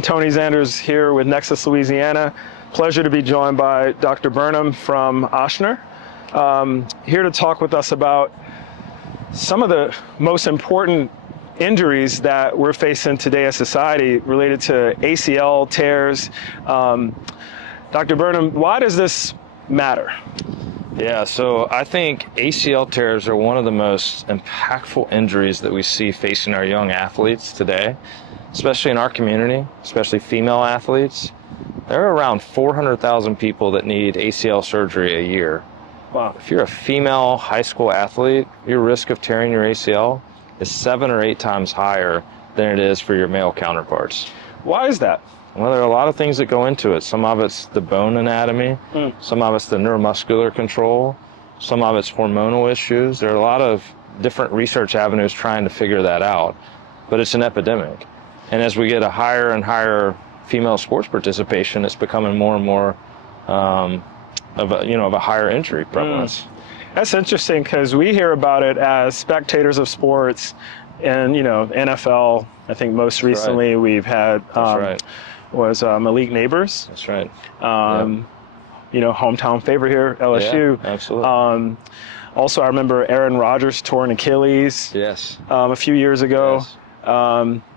I'm Tony Zanders here with Nexus, Louisiana. Pleasure to be joined by Dr. Burnham from Ochsner, here to talk with us about some of the most important injuries that we're facing today as society related to ACL tears. Dr. Burnham, why does this matter? Yeah, so I think ACL tears are one of the most impactful injuries that we see facing our young athletes today, especially in our community, especially female athletes. There are around 400,000 people that need ACL surgery a year. Wow. If you're a female high school athlete, your risk of tearing your ACL is 7 or 8 times higher than it is for your male counterparts. Why is that? Well, there are a lot of things that go into it. Some of it's the bone anatomy, some of it's the neuromuscular control, some of it's hormonal issues. There are a lot of different research avenues trying to figure that out, but it's an epidemic. And as we get a higher and higher female sports participation, it's becoming more and more of a higher injury prevalence. That's interesting because we hear about it as spectators of sports, and NFL. I think most recently we've had Malik Neighbors. That's right. Hometown favorite here, LSU. Yeah, absolutely. Also, I remember Aaron Rodgers tore an Achilles. Yes. A few years ago. Yes.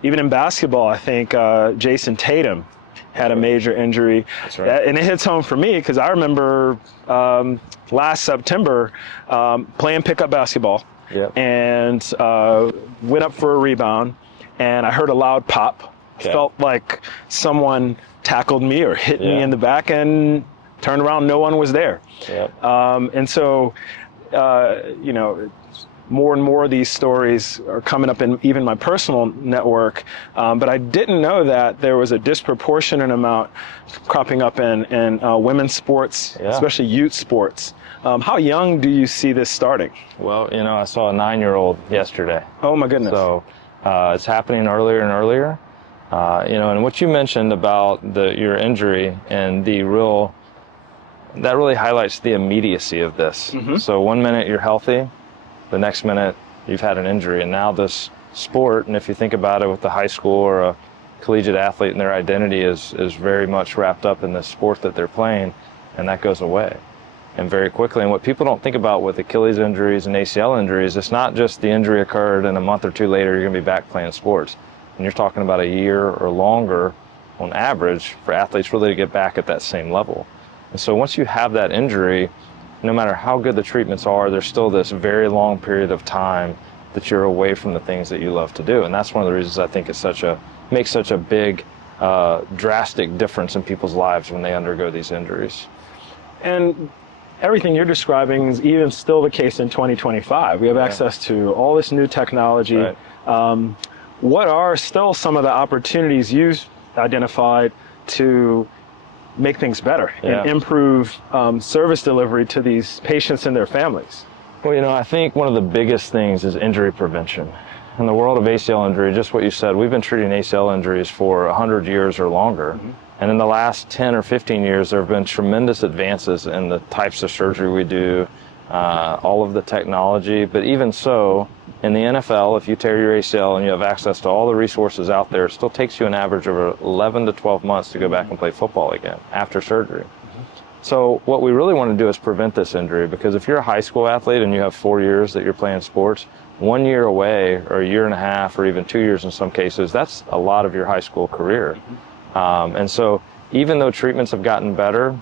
Even in basketball, I think Jason Tatum had a major injury. That's right. And it hits home for me because I remember last September playing pickup basketball. Yep. And went up for a rebound, and I heard a loud pop. Okay. Felt like someone tackled me or hit me in the back, and turned around, no one was there. Yep. And so, more and more of these stories are coming up in even my personal network, but I didn't know that there was a disproportionate amount cropping up in women's sports, especially youth sports. How young do you see this starting? Well, I saw a 9-year-old yesterday. Oh my goodness. So it's happening earlier and earlier. And what you mentioned about your injury and that really highlights the immediacy of this. Mm-hmm. So 1 minute you're healthy, the next minute you've had an injury. And now this sport, and if you think about it with the high school or a collegiate athlete, and their identity is very much wrapped up in the sport that they're playing, and that goes away. And very quickly. And what people don't think about with Achilles injuries and ACL injuries, it's not just the injury occurred and a month or two later you're going to be back playing sports. And you're talking about a year or longer on average for athletes really to get back at that same level. And so once you have that injury, no matter how good the treatments are, there's still this very long period of time that you're away from the things that you love to do. And that's one of the reasons I think it's makes such a big, drastic difference in people's lives when they undergo these injuries. And everything you're describing is even still the case in 2025. We have access to all this new technology. Right. What are still some of the opportunities you've identified to make things better and improve service delivery to these patients and their families? Well, I think one of the biggest things is injury prevention. In the world of ACL injury, just what you said, we've been treating ACL injuries for 100 years or longer. Mm-hmm. And in the last 10 or 15 years, there have been tremendous advances in the types of surgery we do, all of the technology. But even so, in the NFL, if you tear your ACL and you have access to all the resources out there, it still takes you an average of 11 to 12 months to go back and play football again after surgery. So what we really want to do is prevent this injury, because if you're a high school athlete and you have 4 years that you're playing sports, 1 year away, or a year and a half, or even 2 years in some cases, that's a lot of your high school career. And so even though treatments have gotten better,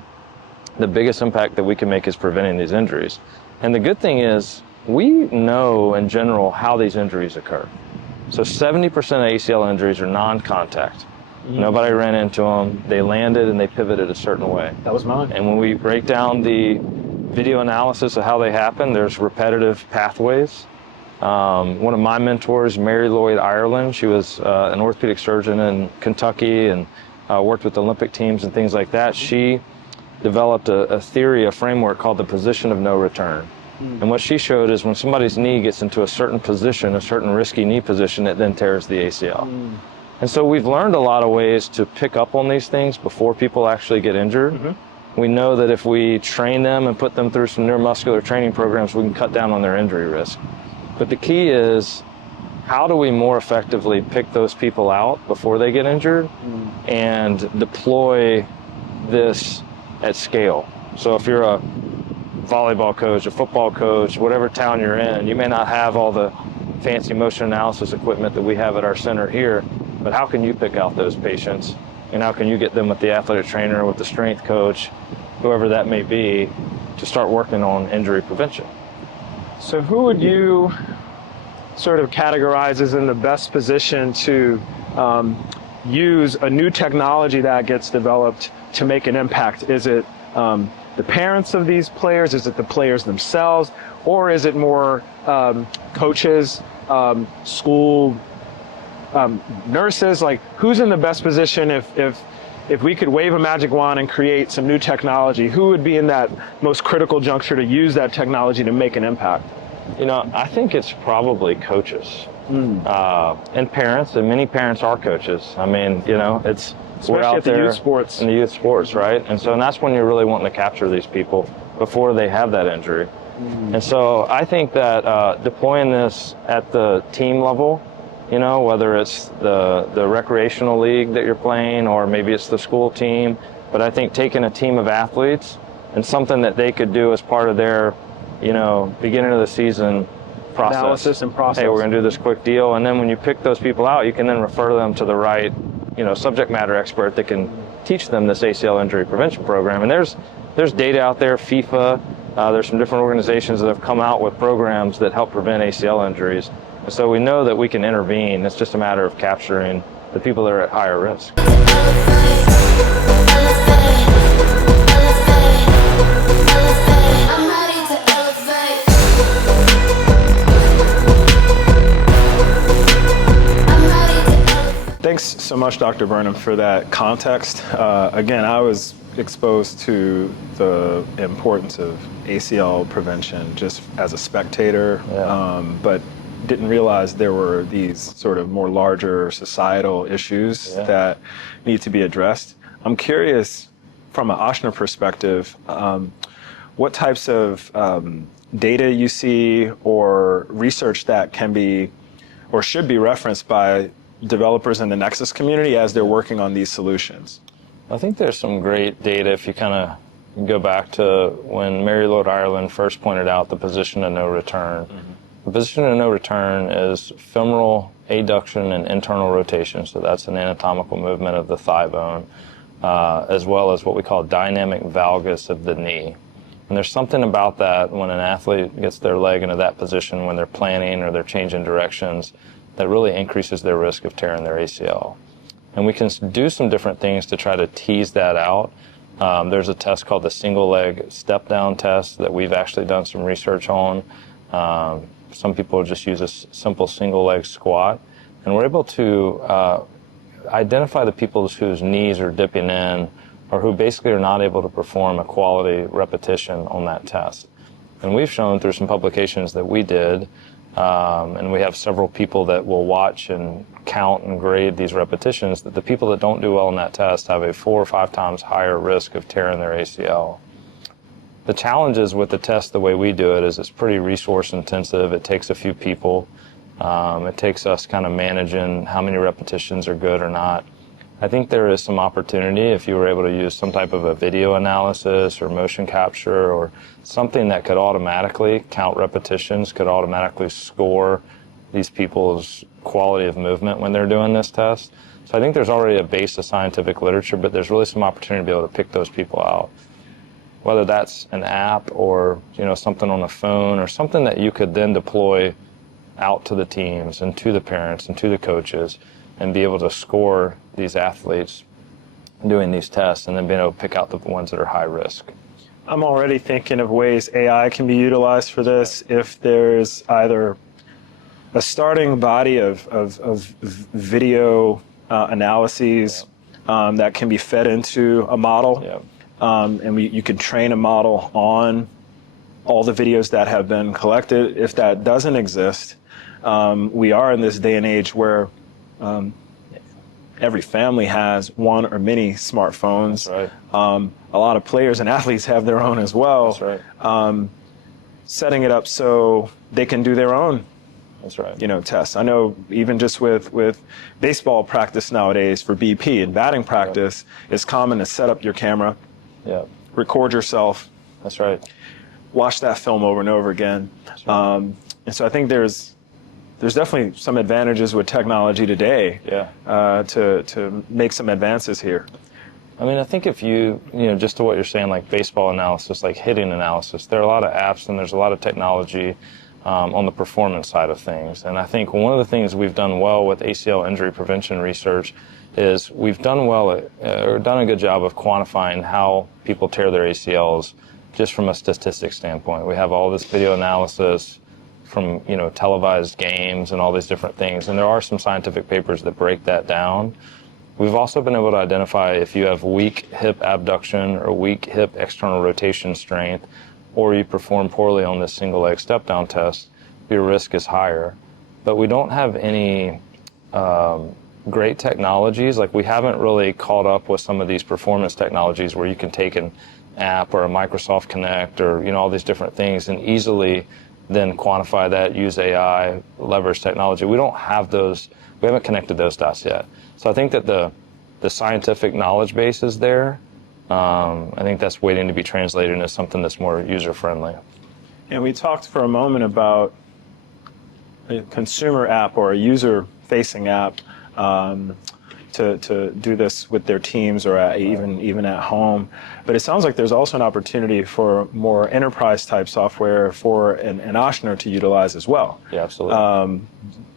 the biggest impact that we can make is preventing these injuries. And the good thing is, we know in general how these injuries occur. So 70% of ACL injuries are non-contact. Nobody ran into them, they landed and they pivoted a certain way. That was mine. And when we break down the video analysis of how they happen, there's repetitive pathways. One of my mentors, Mary Lloyd Ireland, she was an orthopedic surgeon in Kentucky and worked with Olympic teams and things like that. She developed a theory, a framework called the position of no return. And what she showed is when somebody's knee gets into a certain position, a certain risky knee position, it then tears the ACL. And so we've learned a lot of ways to pick up on these things before people actually get injured. We know that if we train them and put them through some neuromuscular training programs, we can cut down on their injury risk. But the key is, how do we more effectively pick those people out before they get injured and deploy this at scale? So if you're a volleyball coach, a football coach, whatever town you're in, you may not have all the fancy motion analysis equipment that we have at our center here, but how can you pick out those patients, and how can you get them with the athletic trainer, with the strength coach, whoever that may be, to start working on injury prevention? So who would you sort of categorize as in the best position to use a new technology that gets developed to make an impact? Is it the parents of these players? Is it the players themselves? Or is it more coaches, school nurses? Like, who's in the best position if we could wave a magic wand and create some new technology? Who would be in that most critical juncture to use that technology to make an impact? You know, I think it's probably coaches and parents, and many parents are coaches. I mean, you know, it's we're out Especially at the there youth sports. in the youth sports, right? And that's when you're really wanting to capture these people before they have that injury. And so I think that deploying this at the team level, you know, whether it's the recreational league that you're playing or maybe it's the school team, but I think taking a team of athletes and something that they could do as part of their, you know, beginning of the season process. Analysis and process. Hey, we're going to do this quick deal. And then when you pick those people out, you can then refer them to the right, you know, subject matter expert that can teach them this ACL injury prevention program. And there's data out there, FIFA, there's some different organizations that have come out with programs that help prevent ACL injuries. And so we know that we can intervene. It's just a matter of capturing the people that are at higher risk. Thanks so much, Dr. Burnham, for that context. Again, I was exposed to the importance of ACL prevention just as a spectator, but didn't realize there were these sort of more larger societal issues that need to be addressed. I'm curious, from an Ochsner perspective, what types of data you see or research that can be or should be referenced by developers in the Nexus community as they're working on these solutions? I think there's some great data if you kind of go back to when Mary Lloyd Ireland first pointed out the position of no return. The position of no return is femoral adduction and internal rotation, so that's an anatomical movement of the thigh bone, as well as what we call dynamic valgus of the knee. And there's something about that when an athlete gets their leg into that position when they're planning or they're changing directions that really increases their risk of tearing their ACL. And we can do some different things to try to tease that out. There's a test called the single leg step down test that we've actually done some research on. Some people just use a simple single leg squat, and we're able to identify the people whose knees are dipping in or who basically are not able to perform a quality repetition on that test. And we've shown through some publications that we did, and we have several people that will watch and count and grade these repetitions, that the people that don't do well in that test have a 4 or 5 times higher risk of tearing their ACL. The challenges with the test the way we do it is it's pretty resource intensive. It takes a few people. It takes us kind of managing how many repetitions are good or not. I think there is some opportunity if you were able to use some type of a video analysis or motion capture or something that could automatically count repetitions, could automatically score these people's quality of movement when they're doing this test. So I think there's already a base of scientific literature, but there's really some opportunity to be able to pick those people out. Whether that's an app or, you know, something on a phone or something that you could then deploy out to the teams and to the parents and to the coaches and be able to score these athletes doing these tests and then being able to pick out the ones that are high risk. I'm already thinking of ways AI can be utilized for this. If there's either a starting body of video analyses that can be fed into a model. Yeah. And you can train a model on all the videos that have been collected. If that doesn't exist, we are in this day and age where every family has one or many smartphones. That's right. A lot of players and athletes have their own as well. That's right. Setting it up so they can do their own That's right. tests. I know even just with baseball practice nowadays for BP and batting practice, it's common to set up your camera, record yourself. That's right. Watch that film over and over again. Right. And so I think there's definitely some advantages with technology today to make some advances here. I mean, I think if just to what you're saying, like baseball analysis, like hitting analysis, there are a lot of apps and there's a lot of technology on the performance side of things. And I think one of the things we've done well with ACL injury prevention research is we've done a good job of quantifying how people tear their ACLs just from a statistics standpoint. We have all this video analysis from televised games and all these different things, and there are some scientific papers that break that down. We've also been able to identify if you have weak hip abduction or weak hip external rotation strength, or you perform poorly on this single leg step down test, your risk is higher. But we don't have any great technologies. Like, we haven't really caught up with some of these performance technologies where you can take an app or a Microsoft Connect or all these different things and easily then quantify that, use AI, leverage technology. We don't have those. We haven't connected those dots yet. So I think that the scientific knowledge base is there. I think that's waiting to be translated into something that's more user-friendly. And we talked for a moment about a consumer app or a user-facing app to do this with their teams or even at home. But it sounds like there's also an opportunity for more enterprise-type software for an Ochsner to utilize as well. Yeah, absolutely.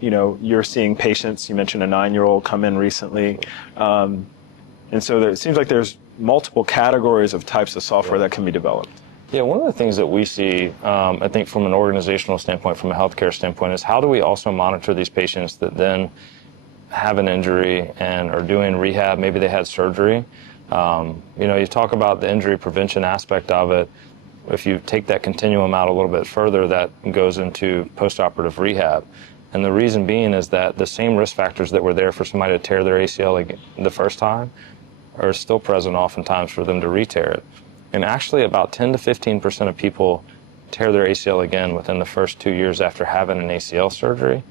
You're seeing patients. You mentioned a 9-year-old come in recently. And so it seems like there's multiple categories of types of software that can be developed. Yeah, one of the things that we see, I think from an organizational standpoint, from a healthcare standpoint, is how do we also monitor these patients that then have an injury and are doing rehab, maybe they had surgery. You talk about the injury prevention aspect of it. If you take that continuum out a little bit further, that goes into post-operative rehab. And the reason being is that the same risk factors that were there for somebody to tear their ACL the first time are still present oftentimes for them to re-tear it. And actually about 10 to 15% of people tear their ACL again within the first 2 years after having an ACL surgery.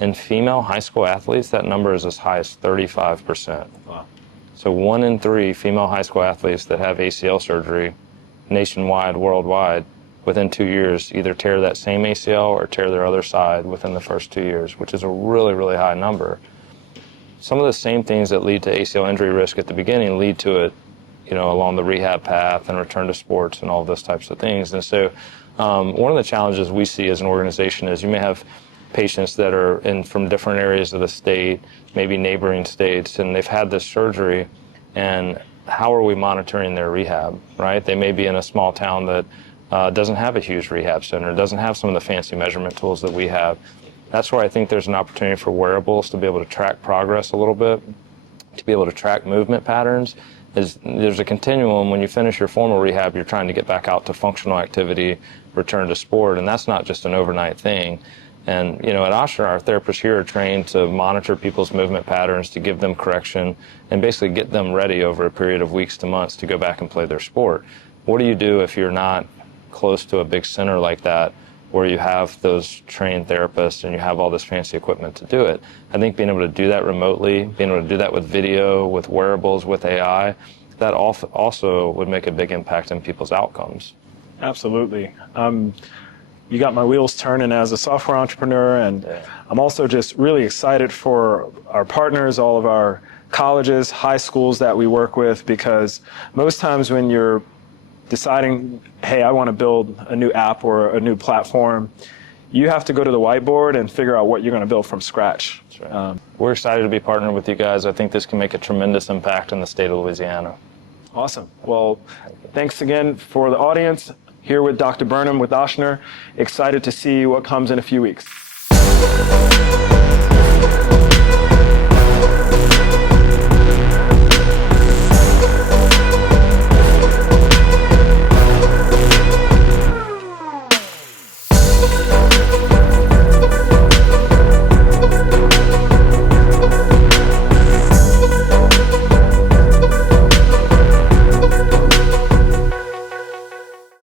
In female high school athletes, that number is as high as 35%. Wow. So 1 in 3 female high school athletes that have ACL surgery nationwide, worldwide, within 2 years either tear that same ACL or tear their other side within the first 2 years, which is a really, really high number. Some of the same things that lead to ACL injury risk at the beginning lead to it, along the rehab path and return to sports and all those types of things. And so one of the challenges we see as an organization is you may have patients that are from different areas of the state, maybe neighboring states, and they've had this surgery, and how are we monitoring their rehab, right? They may be in a small town that doesn't have a huge rehab center, doesn't have some of the fancy measurement tools that we have. That's where I think there's an opportunity for wearables to be able to track progress a little bit, to be able to track movement patterns. There's a continuum. When you finish your formal rehab, you're trying to get back out to functional activity, return to sport, and that's not just an overnight thing. And, at Ochsner, our therapists here are trained to monitor people's movement patterns, to give them correction, and basically get them ready over a period of weeks to months to go back and play their sport. What do you do if you're not close to a big center like that, where you have those trained therapists and you have all this fancy equipment to do it? I think being able to do that remotely, being able to do that with video, with wearables, with AI, that also would make a big impact in people's outcomes. Absolutely. You got my wheels turning as a software entrepreneur, and I'm also just really excited for our partners, all of our colleges, high schools that we work with, because most times when you're deciding, hey, I want to build a new app or a new platform, you have to go to the whiteboard and figure out what you're going to build from scratch. That's right. We're excited to be partnered with you guys. I think this can make a tremendous impact in the state of Louisiana. Awesome. Well, thanks again for the audience. Here with Dr. Burnham with Ochsner. Excited to see what comes in a few weeks. you.